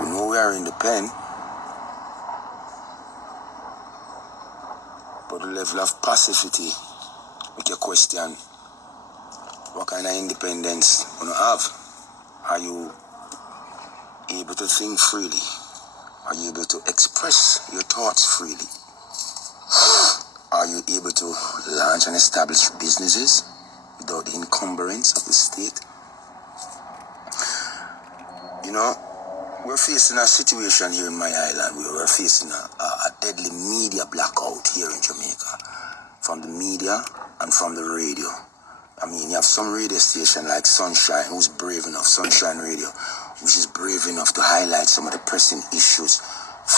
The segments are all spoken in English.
We know we are independent, but the level of passivity make you question what kind of independence you have. Are you able to think freely? Are you able to express your thoughts freely? Are you able to launch and establish businesses without the encumbrance of the state? You know, we're facing a situation here in my island where we're facing a deadly media blackout here in Jamaica, from the media and from the radio. I mean, you have some radio station like Sunshine, who's brave enough, Sunshine Radio, which is brave enough to highlight some of the pressing issues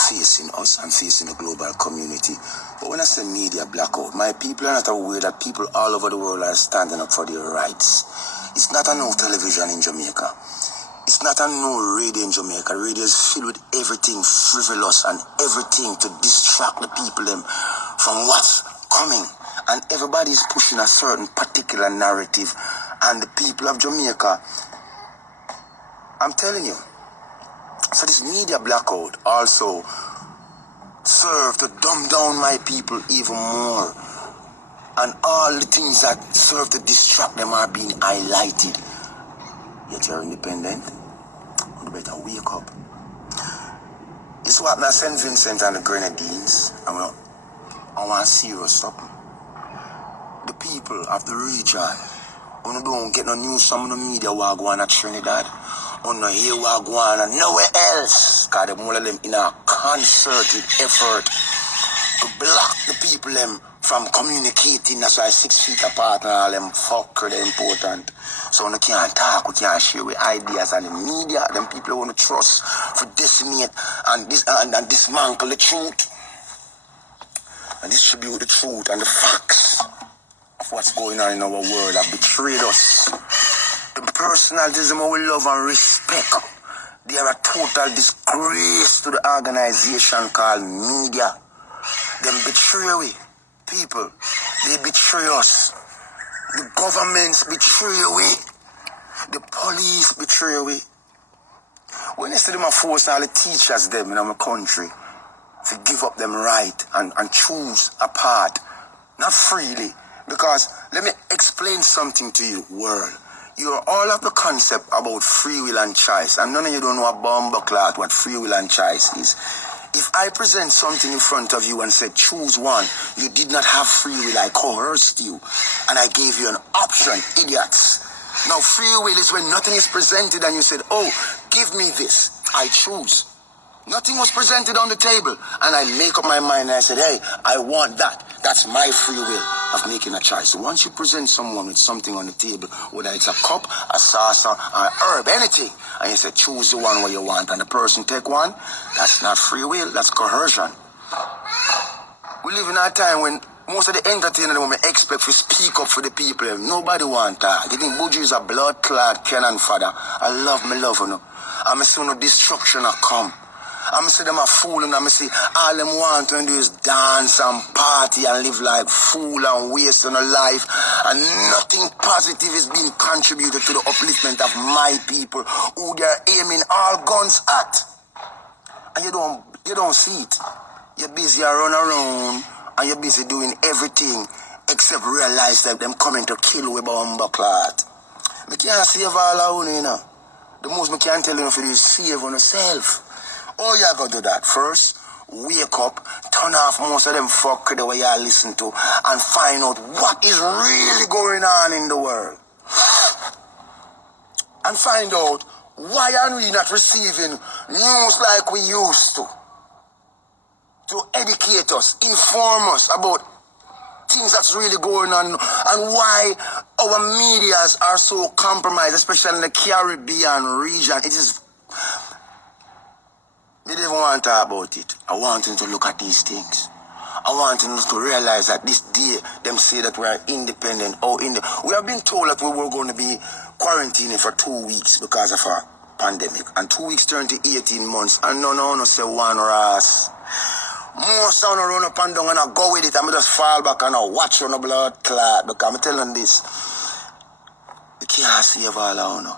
facing us and facing the global community. But when I say media blackout, my people are not aware that people all over the world are standing up for their rights. It's not a no television in Jamaica. It's not a no radio in Jamaica. Radio is filled with everything frivolous and everything to distract the people them from what's coming. And everybody's pushing a certain particular narrative. And the people of Jamaica, I'm telling you, so this media blackout also serve to dumb down my people even more. And all the things that serve to distract them are being highlighted. Yet you're independent. You better wake up. It's what happened at St. Vincent and the Grenadines. I want to serious something. The people of the region, you don't get no news from the media what go on at Trinidad. You don't hear what go on nowhere else. Because the more of them in a concerted effort to block the people them from communicating. That's why 6 feet apart and all them fucker they're important. So we can't talk, we can't share with ideas, and the media, them people want to trust for decimate and dismantle the truth and distribute the truth and the facts of what's going on in our world have betrayed us. The personalism we love and respect, they are a total disgrace to the organization called media. Them betray we, people. They betray us. The governments betray we. The police betray we. When you see them force all the teachers them in our country to give up them right and choose a path, not freely. Because let me explain something to you, world. You all have the concept about free will and choice, and none of you don't know a bomb clot what free will and choice is. If I present something in front of you and said choose one, you did not have free will. I coerced you and I gave you an option, idiots. Now free will is when nothing is presented and you said, oh, give me this, I choose. Nothing was presented on the table and I make up my mind and I said, hey, I want that. That's my free will of making a choice. So once you present someone with something on the table, whether it's a cup, a saucer, an herb, anything, and you say choose the one where you want and the person take one, that's not free will, that's coercion. We live in a time when most of the entertainers women expect to speak up for the people. Nobody want that. You think Buju is a blood clot cannon father? I love me love you. I'm see no destruction will come. I'm see them a fool and I'm see all them want to do is dance and party and live like fool and waste on a life, and nothing positive is being contributed to the upliftment of my people who they're aiming all guns at. And you don't see it. You're busy run around and you're busy doing everything except realize that them coming to kill with bomb clot. I can't save all of you know. The most I can tell you if you is save on yourself. Oh, you gotta do that. First, wake up, turn off most of them fuck the way you listen to, and find out what is really going on in the world. And find out why are we not receiving news like we used to educate us, inform us about things that's really going on, and why our medias are so compromised, especially in the Caribbean region. It is. I didn't want to talk about it. I want them to look at these things. I want them to realize that this day, them say that we are independent. We have been told that we were going to be quarantining for 2 weeks because of a pandemic. And 2 weeks turned to 18 months. And no say one ras. Most of them run up and down and I go with it. And I just fall back and I watch on the blood clot. Because I'm telling this. You can't save all of you.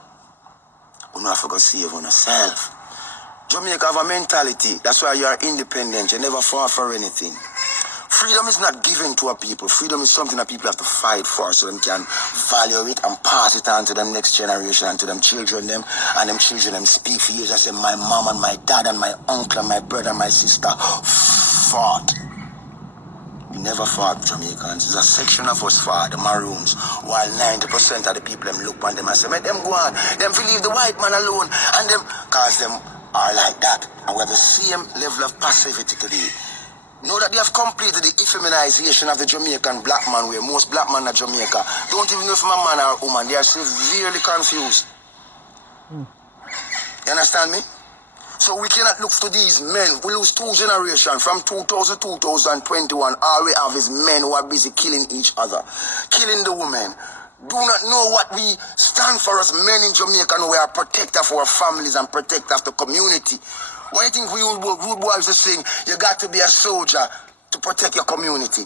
You don't have to go save on yourself. Jamaica have a mentality. That's why you are independent. You never fought for anything. Freedom is not given to a people. Freedom is something that people have to fight for so they can value it and pass it on to the next generation and to them children them. And them children them speak for years. I say my mom and my dad and my uncle and my brother and my sister fought. We never fought Jamaicans. There's a section of us fought, the Maroons, while 90% of the people them look on them and say, let them go on. Them will leave the white man alone. And them, cause them are like that. And we have the same level of passivity today. Know that they have completed the effeminization of the Jamaican black man, where most black men in Jamaica don't even know if I'm a man or a woman. They are severely confused. You understand me? So we cannot look to these men. We lose 2 generations from 2000 to 2021. All we have is men who are busy killing each other, killing the women. Do not know what we stand for as men in Jamaica. And we are protector for our families and protector of the community. Why do you think we rude boys are saying you got to be a soldier to protect your community?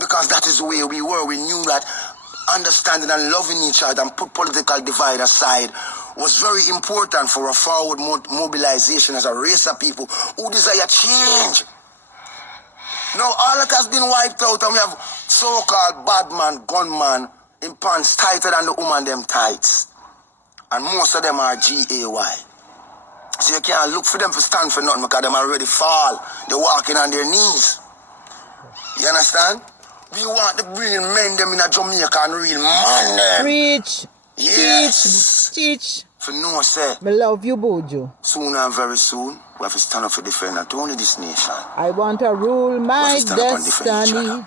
Because that is the way we were. We knew that understanding and loving each other and put political divide aside was very important for a forward mobilization as a race of people who desire change. Now all that has been wiped out and we have so-called bad man, gunman in pants tighter than the woman them tights. And most of them are GAY. So you can't look for them to stand for nothing because them already fall. They're walking on their knees. You understand? We want the real men them in a Jamaica and real man them. Preach. Yes. Teach. For no say. Me love you, Buju. Soon and very soon, we have to stand up for defend not only this nation. I want to rule my destiny.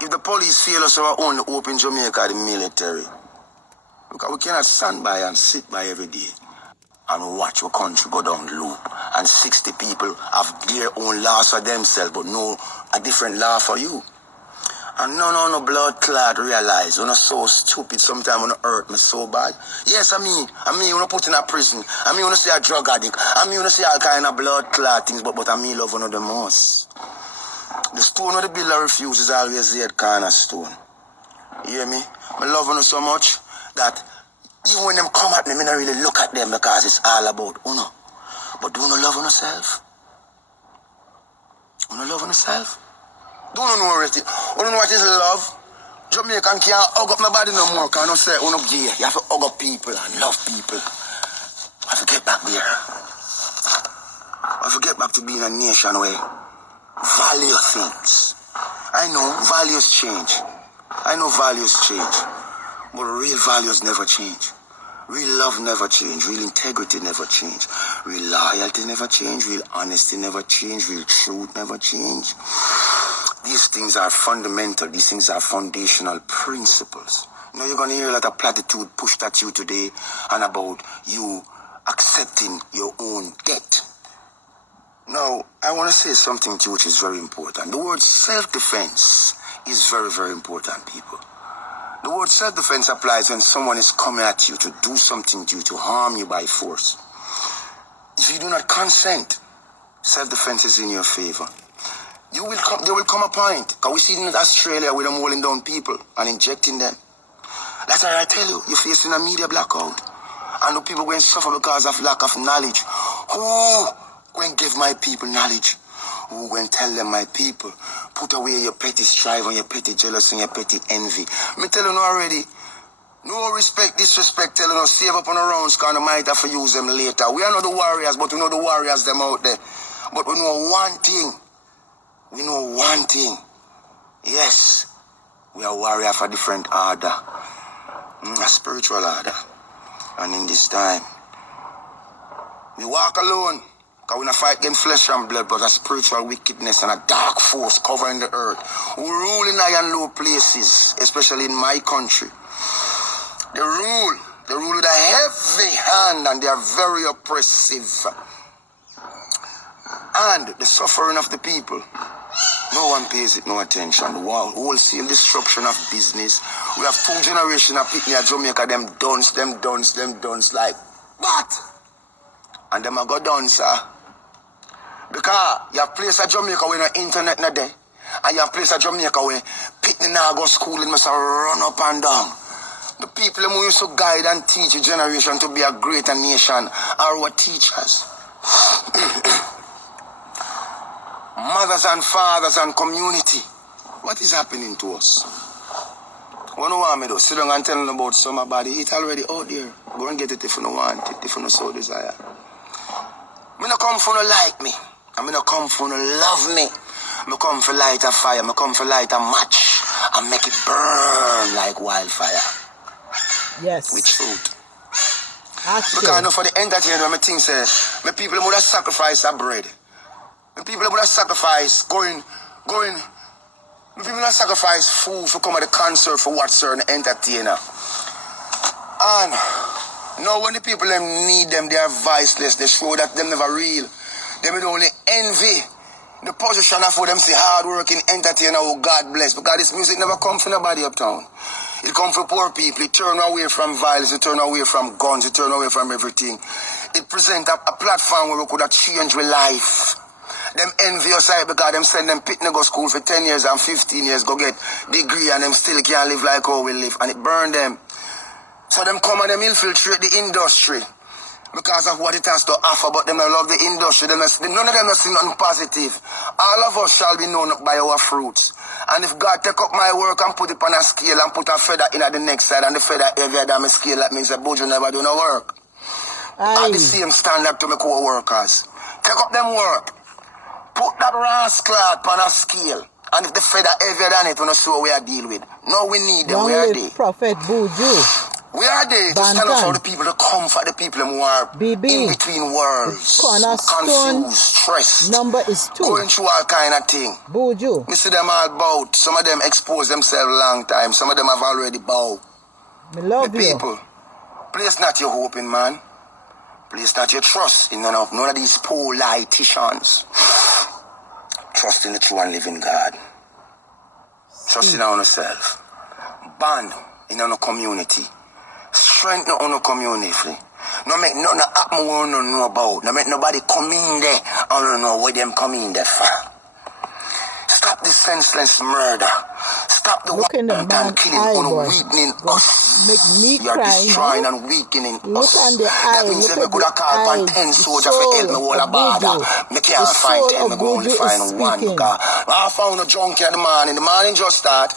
If the police feel us our own open Jamaica, the military. Because we cannot stand by and sit by every day and watch our country go down the loop. And 60 people have their own laws for themselves, but no a different law for you. And no blood clot realize when I'm so stupid sometimes when I hurt me so bad. Yes, I mean when I put in a prison. I mean when I say a drug addict. I mean when I say all kind of blood clot things, but I mean love one of the most. The stone of the builder refuses always the cornerstone. You hear me? I love you so much that even when them come at me, I don't really look at them because it's all about uno. But do you love on yourself? Do you love on yourself? Do you know what it is? You know what is love? Jamaican can't hug up nobody no more because you say uno gay. You have to hug up people and love people. I have to get back there. I have to get back to being a nation where value things. I know values change. But real values never change. Real love never change. Real integrity never change. Real loyalty never change. Real honesty never change. Real truth never change. These things are fundamental. These things are foundational principles. You know, you're going to hear a lot of platitude pushed at you today and about you accepting your own debt. Now, I want to say something to you which is very important. The word self-defense is very, very important, people. The word self-defense applies when someone is coming at you to do something to you, to harm you by force. If you do not consent, self-defense is in your favor. There will come a point, because we see in Australia with them holding down people and injecting them. That's why I tell you, you're facing a media blackout. And the people going to suffer because of lack of knowledge. Who going to give my people knowledge? Who going to tell them, my people, put away your petty strife and your petty jealousy and your petty envy. Me tell you already, no respect, disrespect, telling us save up on the rounds because I might have to use them later. We are not the warriors, but we know the warriors them out there. But we know one thing. Yes, we are warriors for different order. A spiritual order. And in this time, we walk alone. Because we don't fight against flesh and blood, but a spiritual wickedness and a dark force covering the earth. Who rule in high and low places, especially in my country. They rule with a heavy hand and they are very oppressive. And the suffering of the people, no one pays it no attention. The wholesale destruction of business. We have 2 generations of people in Jamaica, them dunce like what? And them a go down, sir. Because you have place at Jamaica where no internet not there. And you have place at Jamaica where people now go school and must run up and down. The people who used to guide and teach a generation to be a greater nation are our teachers. mothers and fathers and community. What is happening to us? What do you want me to do? Sit down and tell them about somebody. It's already out there. Go and get it if you don't want it, if you don't so desire. I don't come for no like me. I don't come for no love me. I come for light a fire. I come for light a match and make it burn like wildfire. Yes. With truth. Action. Because I know for the entertainment, my thing say, my people would have sacrificed a bread. My people would have sacrificed my people would have sacrificed food for come at the concert for watch certain entertainer. And now when the people them need them, they are voiceless. They show that them never real. They will only envy the position of for them say hard-working entertainer who God bless. Because this music never come from nobody uptown. It come from poor people. It turn away from violence. It turn away from guns. It turn away from everything. It present a platform where we could have changed with life. Them envy us because them send them pit go school for 10 years and 15 years, go get degree, and them still can't live like how we live. And it burn them. So them come and them infiltrate the industry because of what it has to offer, but them love the industry. None of them see nothing positive. All of us shall be known by our fruits. And if God take up my work and put it on a scale and put a feather in at the next side and the feather heavier than my scale, that means that Buju never do no work. At the same standard to my co-workers. Take up them work. Put that rascal on a scale. And if the feather heavier than it, we don't know we are deal with. No, we need them. Where are they? Prophet Buju. Where are they to stand up for the people, to comfort the people who are in between worlds, confused, stressed, number is 2. Going through all kind of thing. Buju. Me see them all bowed. Some of them expose themselves long time. Some of them have already bowed. Me love you. People, place not your hope in man. Place not your trust in none of these politicians. Trust in the true and living God. Trust in our own self. Bond in our community. Strength in our community. No make nothing happen we don't know about. No make nobody come in there and don't know what them come in there for. Stop this senseless murder. Stop the wanton killing on weakening us. Make me you are cry. destroying and weakening Look us. on the eye. That means that we could have called on 10 soldiers for help me all about that. Me can't find 10, me go only find one. Because I found a junkie in the morning just start.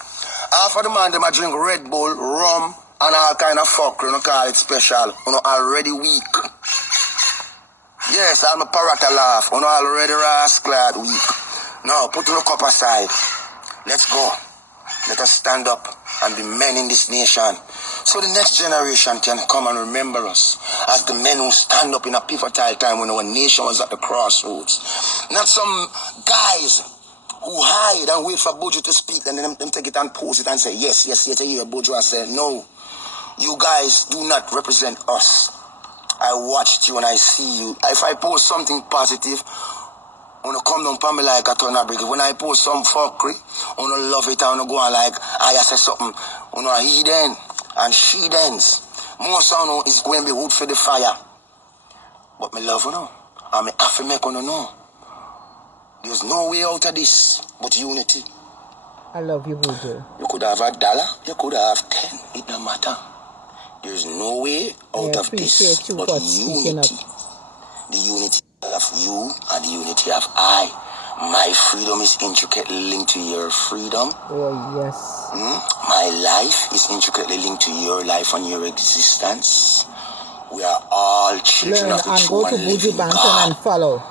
Half of the man them a drink Red Bull, rum, and all kind of fuck. You know, call it special. You know, already weak. Yes, I'm a parrot laugh. You know, already rascal weak. Now, put your cup aside. Let's go. Let us stand up and be men in this nation. So the next generation can come and remember us as the men who stand up in a pivotal time when our nation was at the crossroads. Not some guys who hide and wait for Buju to speak and then them take it and post it and say, yes, I hear Buju. I say, no, you guys do not represent us. I watched you and I see you. If I post something positive, I want to come down upon me like a ton of brick. When I post some fuckery, I want to love it. I want to go on like, I say something. I want to heathen and she dance. Most of you is going to be wood for the fire. But me love you know. And me have to make you know. There's no way out of this but unity. I love you, Buju. You could have $1, you could have 10. It don't matter. There's no way out of this but unity. The unity of you and the unity of I. My freedom is intricately linked to your freedom. Oh, yes. My life is intricately linked to your life and your existence. We are all children of the true and living God. And follow.